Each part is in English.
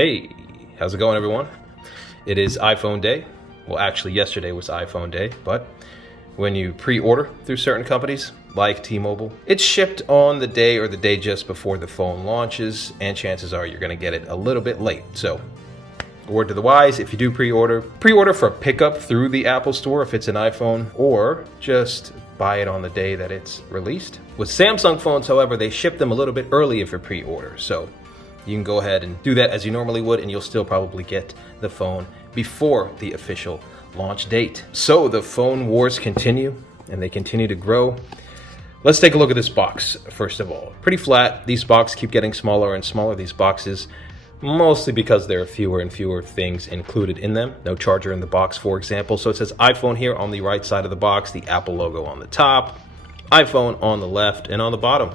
Hey, how's it going, everyone? It is iPhone day. Well, actually, yesterday was iPhone day, but when you pre-order through certain companies like T-Mobile, it's shipped on the day or the day just before the phone launches, and chances are you're going to get it a little bit late. So, word to the wise, if you do pre-order for pickup through the Apple Store if it's an iPhone, or just buy it on the day that it's released. With Samsung phones, however, they ship them a little bit early if you pre-order. So you can go ahead and do that as you normally would, and you'll still probably get the phone before the official launch date. So the phone wars continue, and they continue to grow. Let's take a look at this box, first of all. Pretty flat. These boxes keep getting smaller and smaller, these boxes, mostly because there are fewer and fewer things included in them. No charger in the box, for example. So it says iPhone here on the right side of the box, the Apple logo on the top, iPhone on the left, and on the bottom,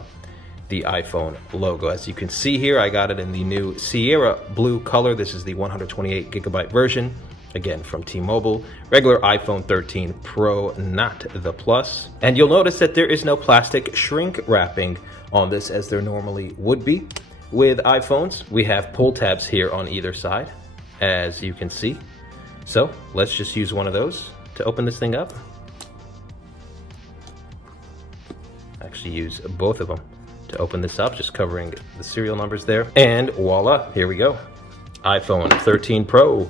the iPhone logo. As you can see here, I got it in the new Sierra blue color. This is the 128 gigabyte version, again from T-Mobile. Regular iPhone 13 Pro, not the Plus. And you'll notice that there is no plastic shrink wrapping on this as there normally would be with iPhones. We have pull tabs here on either side, as you can see. So let's just use one of those to open this thing up. Actually use both of them to open this up, just covering the serial numbers there. And voila, here we go. iPhone 13 Pro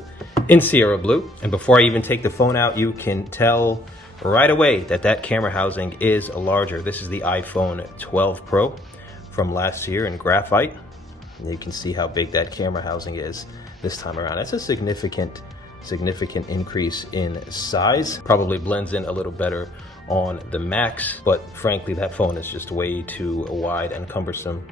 in Sierra blue. And before I even take the phone out, you can tell right away that that camera housing is larger. This is the iPhone 12 Pro from last year in graphite. And you can see how big that camera housing is this time around. That's a significant increase in size. Probably blends in a little better on the Max, but frankly that phone is just way too wide and cumbersome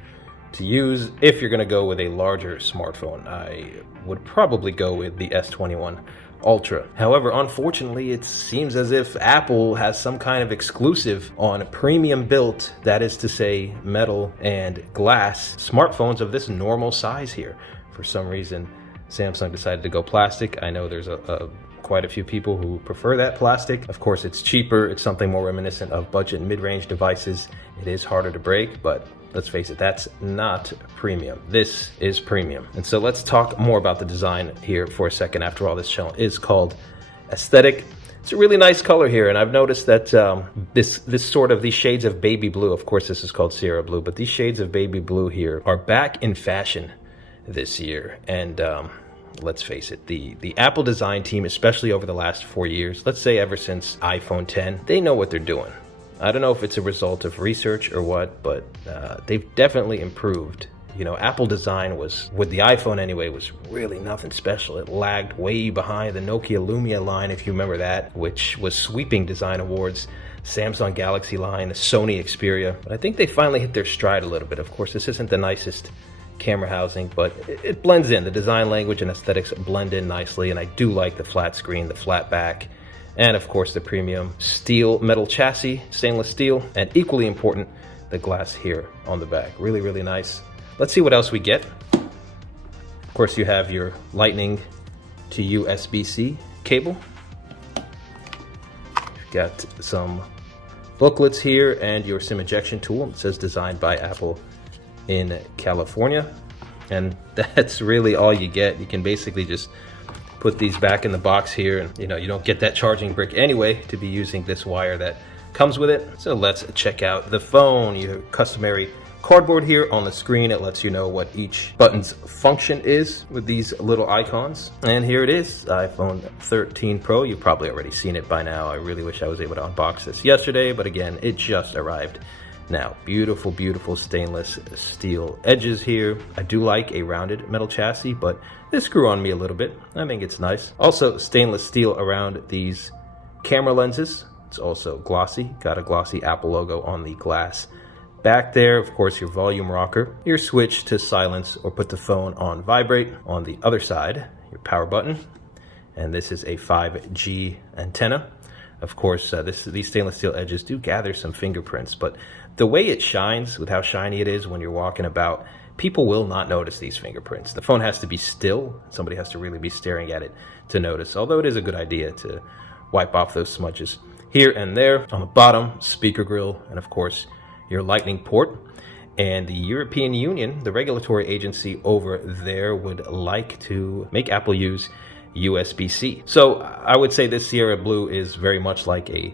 to use. If you're going to go with a larger smartphone, I would probably go with the S21 Ultra. However, unfortunately, it seems as if Apple has some kind of exclusive on premium built, that is to say metal and glass, smartphones of this normal size here. For some reason, Samsung decided to go plastic. I know there's quite a few people who prefer that plastic. Of course, it's cheaper. It's something more reminiscent of budget and mid-range devices. It is harder to break, but let's face it, that's not premium. This is premium. And so let's talk more about the design here for a second. After all, this channel is called Aesthetic. It's a really nice color here, and I've noticed that these shades of baby blue, of course this is called Sierra blue, but these shades of baby blue here are back in fashion this year. And let's face it, the Apple design team, especially over the last 4 years, let's say ever since iPhone 10, they know what they're doing. I don't know if it's a result of research or what, but they've definitely improved. You know, Apple design was, with the iPhone anyway, was really nothing special. It lagged way behind the Nokia Lumia line, if you remember that, which was sweeping design awards. Samsung Galaxy line, the Sony Xperia. But I think they finally hit their stride a little bit. Of course, this isn't the nicest camera housing, but it blends in. The design language and aesthetics blend in nicely, and I do like the flat screen, the flat back, and of course the premium steel metal chassis, stainless steel, and equally important, the glass here on the back. Really, really nice. Let's see what else we get. Of course, you have your Lightning to USB-C cable. You've got some booklets here and your SIM ejection tool. It says designed by Apple in California, and that's really all you get. You can basically just put these back in the box here, and you don't get that charging brick anyway to be using this wire that comes with it. So let's check out the phone. You have customary cardboard here on the screen. It lets you know what each button's function is with these little icons. And here it is, iPhone 13 Pro. You've probably already seen it by now. I really wish I was able to unbox this yesterday, but again, it just arrived now. Beautiful, beautiful stainless steel edges here. I do like a rounded metal chassis, but this grew on me a little bit. I think it's nice. Also, stainless steel around these camera lenses. It's also glossy. Got a glossy Apple logo on the glass back there. Of course, your volume rocker, your switch to silence or put the phone on vibrate. On the other side, your power button. And this is a 5G antenna. Of course, these stainless steel edges do gather some fingerprints, but the way it shines, with how shiny it is when you're walking about, people will not notice these fingerprints. The phone has to be still. Somebody has to really be staring at it to notice, although it is a good idea to wipe off those smudges here and there. On the bottom, speaker grill, and of course, your Lightning port. And the European Union, the regulatory agency over there, would like to make Apple use USB-C. So I would say this Sierra Blue is very much like a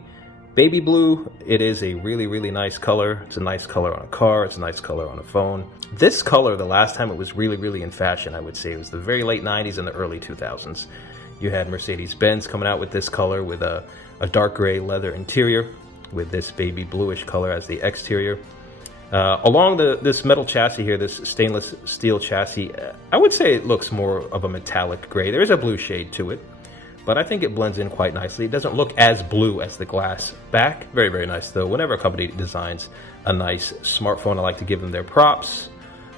baby blue. It is a really, really nice color. It's a nice color on a car. It's a nice color on a phone. This color, the last time it was really, really in fashion, I would say it was the very late 90s and the early 2000s. You had Mercedes-Benz coming out with this color with a dark gray leather interior with this baby bluish color as the exterior. Along this metal chassis here, this stainless steel chassis, I would say it looks more of a metallic gray. There is a blue shade to it, but I think it blends in quite nicely. It doesn't look as blue as the glass back. Very, very nice though. Whenever a company designs a nice smartphone, I like to give them their props,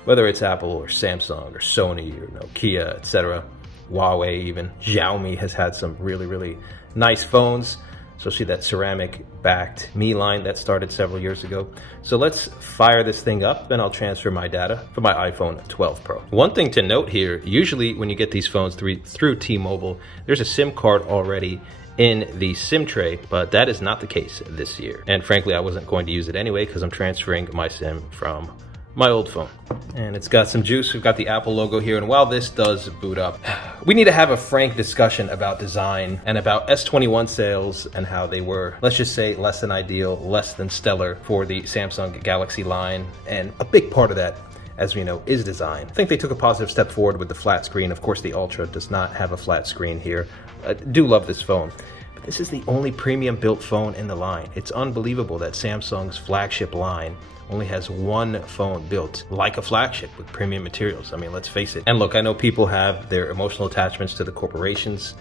whether it's Apple or Samsung or Sony or Nokia, etc. Huawei even. Xiaomi has had some really, really nice phones. Especially that ceramic backed Mi line that started several years ago. So let's fire this thing up and I'll transfer my data for my iPhone 12 Pro. One thing to note here, usually when you get these phones through T-Mobile, there's a SIM card already in the SIM tray, but that is not the case this year. And frankly, I wasn't going to use it anyway because I'm transferring my SIM from my old phone. And it's got some juice. We've got the Apple logo here, and while this does boot up, we need to have a frank discussion about design and about S21 sales and how they were, let's just say, less than ideal, less than stellar for the Samsung Galaxy line. And a big part of that, as we know, is design. I think they took a positive step forward with the flat screen. Of course, the Ultra does not have a flat screen here. I do love this phone. But this is the only premium built phone in the line. It's unbelievable that Samsung's flagship line only has one phone built like a flagship with premium materials. I mean, let's face it. And look, I know people have their emotional attachments to the corporations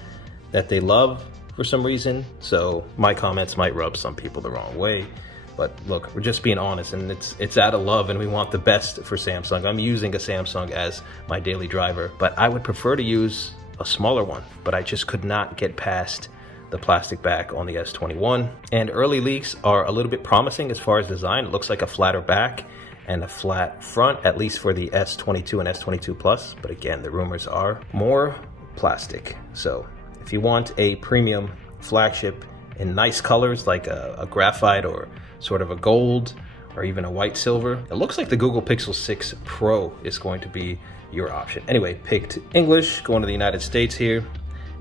that they love for some reason, so my comments might rub some people the wrong way. But look, we're just being honest, and it's out of love, and we want the best for Samsung. I'm using a Samsung as my daily driver, but I would prefer to use a smaller one, but I just could not get past the plastic back on the S21. And early leaks are a little bit promising as far as design. It looks like a flatter back and a flat front, at least for the S22 and S22 Plus. But again, the rumors are more plastic. So if you want a premium flagship in nice colors like a graphite or sort of a gold or even a white silver, it looks like the Google Pixel 6 Pro is going to be your option. Anyway, picked English, going to the United States here,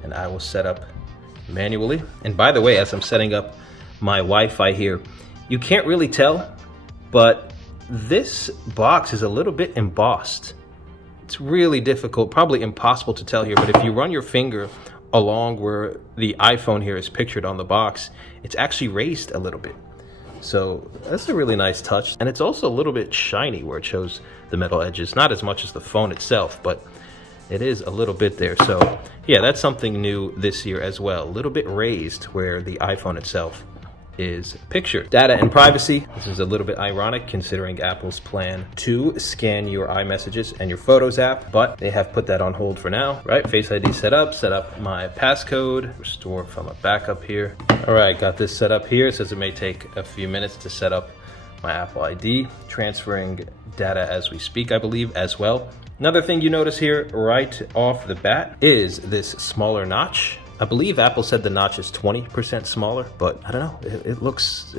and I will set up manually. And by the way, as I'm setting up my Wi-Fi here, you can't really tell, but this box is a little bit embossed. It's really difficult, probably impossible to tell here, but if you run your finger along where the iPhone here is pictured on the box, it's actually raised a little bit. So that's a really nice touch. And it's also a little bit shiny where it shows the metal edges, not as much as the phone itself, but it is a little bit there. So yeah, that's something new this year as well. A little bit raised where the iPhone itself is pictured. Data and privacy. This is a little bit ironic considering Apple's plan to scan your iMessages and your Photos app, but they have put that on hold for now, right? Face ID set up my passcode, restore from a backup here. All right, got this set up here. It says it may take a few minutes to set up my Apple ID, transferring data as we speak, I believe, as well. Another thing you notice here right off the bat is this smaller notch. I believe Apple said the notch is 20% smaller, but I don't know. It looks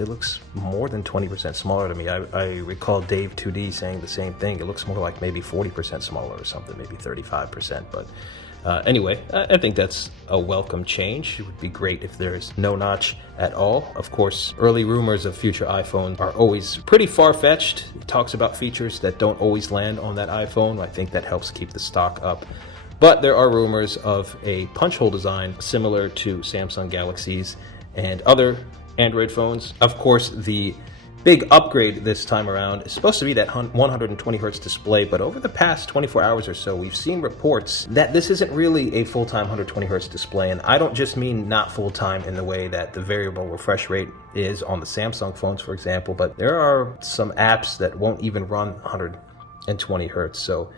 more than 20% smaller to me. I recall Dave 2D saying the same thing. It looks more like maybe 40% smaller or something, maybe 35%. But anyway, I think that's a welcome change. It would be great if there's no notch at all. Of course, early rumors of future iPhones are always pretty far-fetched. It talks about features that don't always land on that iPhone. I think that helps keep the stock up. But there are rumors of a punch hole design similar to Samsung Galaxies and other Android phones. Of course, the big upgrade this time around is supposed to be that 120 hertz display, but over the past 24 hours or so, we've seen reports that this isn't really a full-time 120 hertz display. And I don't just mean not full-time in the way that the variable refresh rate is on the Samsung phones, for example, but there are some apps that won't even run 120 hertz. So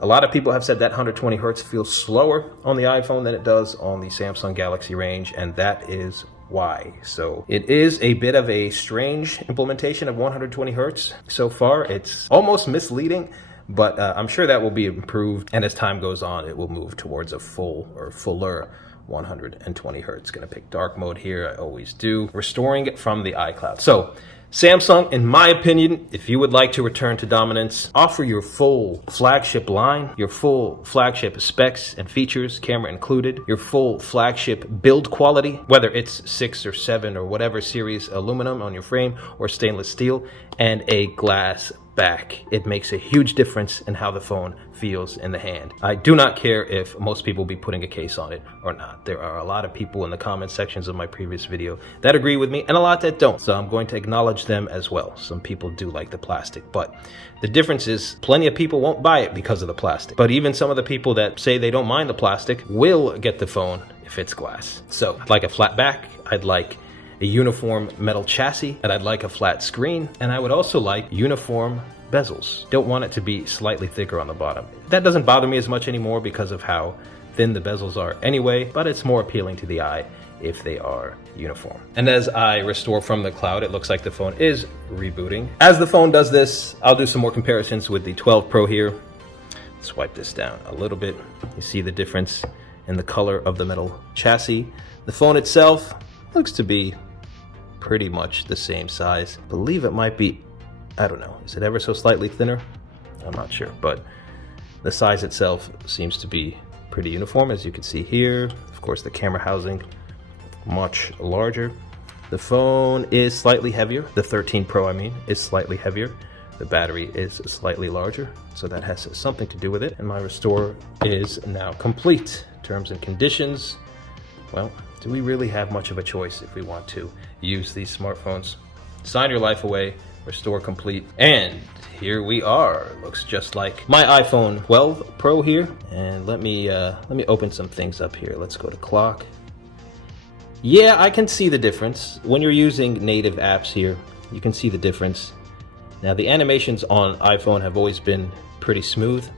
a lot of people have said that 120 hertz feels slower on the iPhone than it does on the Samsung Galaxy range, and that is why. So it is a bit of a strange implementation of 120 hertz so far. It's almost misleading, but I'm sure that will be improved, and as time goes on, it will move towards a full or fuller 120 hertz. Gonna pick dark mode here, I always do. Restoring from the iCloud. So Samsung, in my opinion, if you would like to return to dominance, offer your full flagship line, your full flagship specs and features, camera included, your full flagship build quality, whether it's 6 or 7 or whatever series aluminum on your frame or stainless steel, and a glass back. It makes a huge difference in how the phone feels in the hand. I do not care if most people be putting a case on it or not. There are a lot of people in the comment sections of my previous video that agree with me and a lot that don't. So I'm going to acknowledge them as well. Some people do like the plastic, but the difference is plenty of people won't buy it because of the plastic. But even some of the people that say they don't mind the plastic will get the phone if it's glass. So I'd like a flat back. I'd like a uniform metal chassis, and I'd like a flat screen, and I would also like uniform bezels. Don't want it to be slightly thicker on the bottom. That doesn't bother me as much anymore because of how thin the bezels are anyway, but it's more appealing to the eye if they are uniform. And as I restore from the cloud, it looks like the phone is rebooting. As the phone does this, I'll do some more comparisons with the 12 Pro here. Let's wipe this down a little bit. You see the difference in the color of the metal chassis. The phone itself looks to be pretty much the same size. I believe it might be, I don't know, is it ever so slightly thinner? I'm not sure, but the size itself seems to be pretty uniform, as you can see here. Of course, the camera housing much larger. The phone is slightly heavier. The 13 Pro, I mean, is slightly heavier. The battery is slightly larger, so that has something to do with it. And my restore is now complete. Terms and conditions, well, do we really have much of a choice if we want to use these smartphones? Sign your life away, restore complete, and here we are. Looks just like my iPhone 12 Pro here. And let me open some things up here. Let's go to clock. Yeah, I can see the difference. When you're using native apps here, you can see the difference. Now, the animations on iPhone have always been pretty smooth,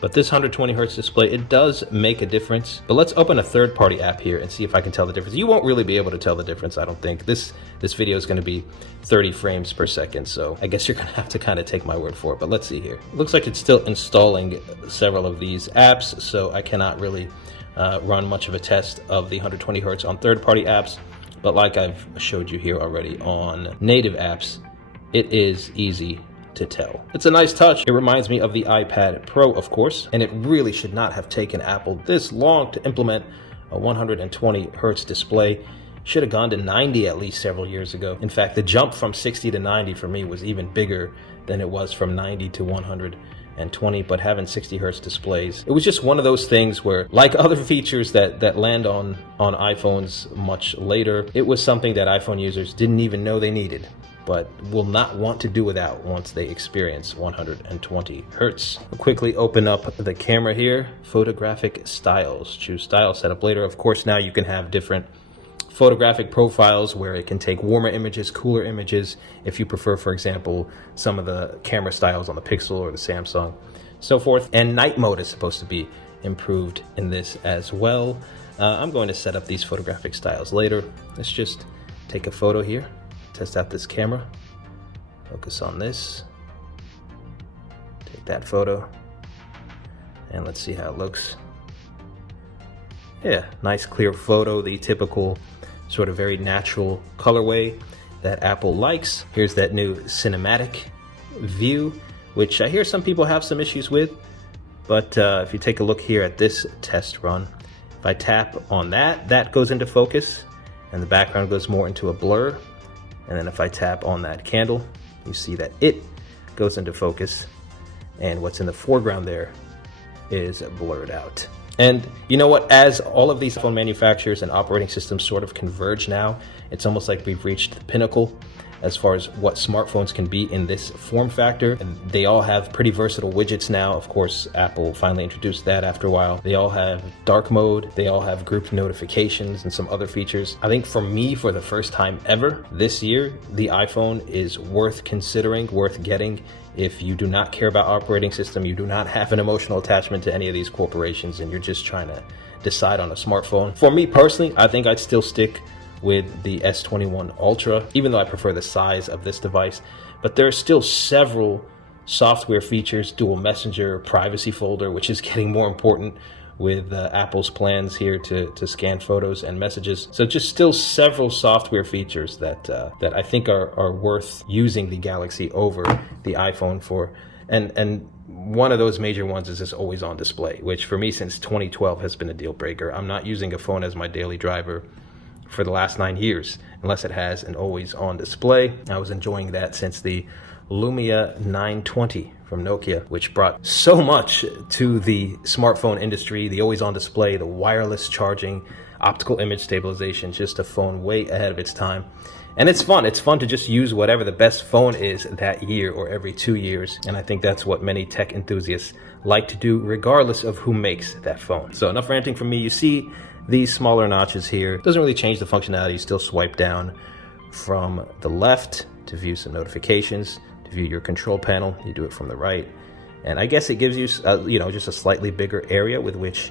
but this 120 hertz display, it does make a difference. But let's open a third-party app here and see if I can tell the difference. You won't really be able to tell the difference, I don't think. This video is going to be 30 frames per second, so I guess you're going to have to kind of take my word for it. But let's see here. It looks like it's still installing several of these apps, so I cannot really run much of a test of the 120 hertz on third-party apps. But like I've showed you here already on native apps, it is easy to tell. It's a nice touch. It reminds me of the iPad Pro, of course, and it really should not have taken Apple this long to implement a 120 hertz display. Should have gone to 90 at least several years ago. In fact, the jump from 60 to 90 for me was even bigger than it was from 90 to 120, but having 60 hertz displays, it was just one of those things where, like other features that land on iPhones much later, it was something that iPhone users didn't even know they needed, but will not want to do without once they experience 120 hertz. I'll quickly open up the camera here. Photographic styles. Choose style setup later. Of course, now you can have different photographic profiles where it can take warmer images, cooler images, if you prefer, for example, some of the camera styles on the Pixel or the Samsung, so forth. And night mode is supposed to be improved in this as well. I'm going to set up these photographic styles later. Let's just take a photo here. Test out this camera, focus on this, take that photo, and let's see how it looks. Yeah, nice clear photo, the typical sort of very natural colorway that Apple likes. Here's that new cinematic view, which I hear some people have some issues with, but if you take a look here at this test run, if I tap on that, that goes into focus, and the background goes more into a blur. And then if I tap on that candle, you see that it goes into focus, and what's in the foreground there is blurred out. And you know what, as all of these phone manufacturers and operating systems sort of converge now, it's almost like we've reached the pinnacle as far as what smartphones can be in this form factor. And they all have pretty versatile widgets now. Of course, Apple finally introduced that after a while. They all have dark mode. They all have grouped notifications and some other features. I think for me, for the first time ever this year, the iPhone is worth considering, worth getting. If you do not care about operating system, you do not have an emotional attachment to any of these corporations, and you're just trying to decide on a smartphone. For me personally, I think I'd still stick with the S21 Ultra, even though I prefer the size of this device. But there are still several software features, dual messenger, privacy folder, which is getting more important with Apple's plans here to scan photos and messages. So just still several software features that I think are worth using the Galaxy over the iPhone for. And one of those major ones is this always on display, which for me since 2012 has been a deal breaker. I'm not using a phone as my daily driver for the last 9 years unless it has an always on display. I was enjoying that since the Lumia 920 from Nokia, which brought so much to the smartphone industry, the always on display, the wireless charging, optical image stabilization, just a phone way ahead of its time. And it's fun. It's fun to just use whatever the best phone is that year or every 2 years. And I think that's what many tech enthusiasts like to do regardless of who makes that phone. So enough ranting from me. You see these smaller notches here. Doesn't really change the functionality. You still swipe down from the left to view some notifications. To view your control panel, you do it from the right. And I guess it gives you, just a slightly bigger area with which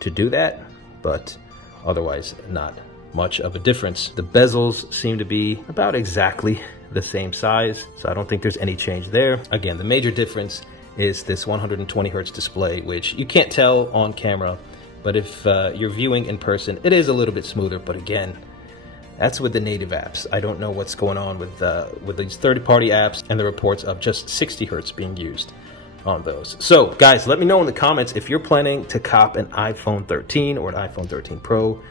to do that, but otherwise not much of a difference. The bezels seem to be about exactly the same size, so I don't think there's any change there. Again, the major difference is this 120 hertz display, which you can't tell on camera, but if you're viewing in person, it is a little bit smoother, but again, that's with the native apps. I don't know what's going on with these third-party apps and the reports of just 60 hertz being used on those. So guys, let me know in the comments if you're planning to cop an iPhone 13 or an iPhone 13 Pro.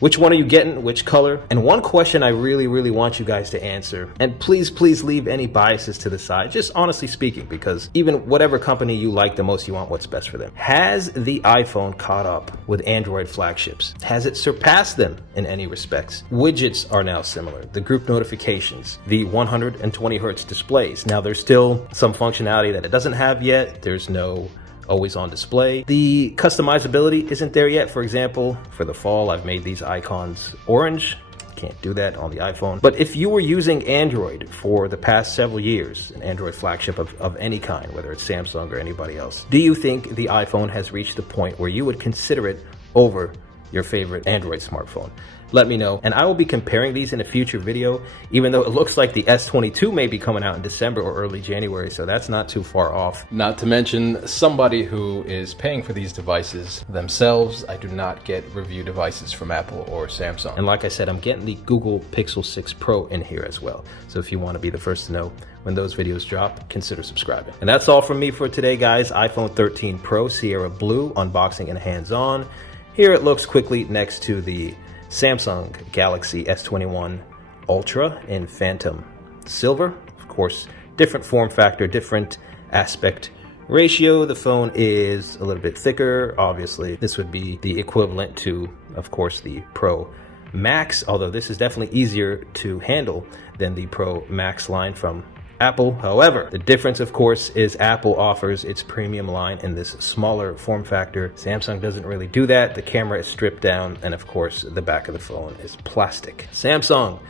Which one are you getting? Which color? And one question I really want you guys to answer, and please leave any biases to the side, just honestly speaking, because even whatever company you like the most, you want what's best for them. Has the iPhone caught up with Android flagships? Has it surpassed them in any respects? Widgets are now similar. The group notifications, the 120 hertz displays. Now there's still some functionality that it doesn't have yet. There's no always on display. The customizability isn't there yet. For example, for the fall, I've made these icons orange. Can't do that on the iPhone. But if you were using Android for the past several years, an Android flagship of any kind, whether it's Samsung or anybody else, do you think the iPhone has reached the point where you would consider it over your favorite Android smartphone? Let me know, and I will be comparing these in a future video, even though it looks like the S22 may be coming out in December or early January, so that's not too far off. Not to mention somebody who is paying for these devices themselves. I do not get review devices from Apple or Samsung. And like I said, I'm getting the Google Pixel 6 Pro in here as well. So if you want to be the first to know when those videos drop, consider subscribing. And that's all from me for today, guys. iPhone 13 Pro Sierra Blue unboxing and hands-on. Here it looks quickly next to the Samsung Galaxy S21 Ultra in Phantom Silver. Of course, different form factor, different aspect ratio. The phone is a little bit thicker. Obviously, this would be the equivalent to, of course, the Pro Max, although this is definitely easier to handle than the Pro Max line from Apple. However, the difference, of course, is Apple offers its premium line in this smaller form factor. Samsung doesn't really do that. The camera is stripped down, and of course, the back of the phone is plastic. Samsung,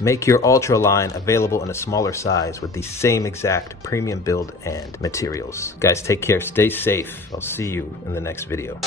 make your Ultra line available in a smaller size with the same exact premium build and materials. Guys, take care. Stay safe. I'll see you in the next video.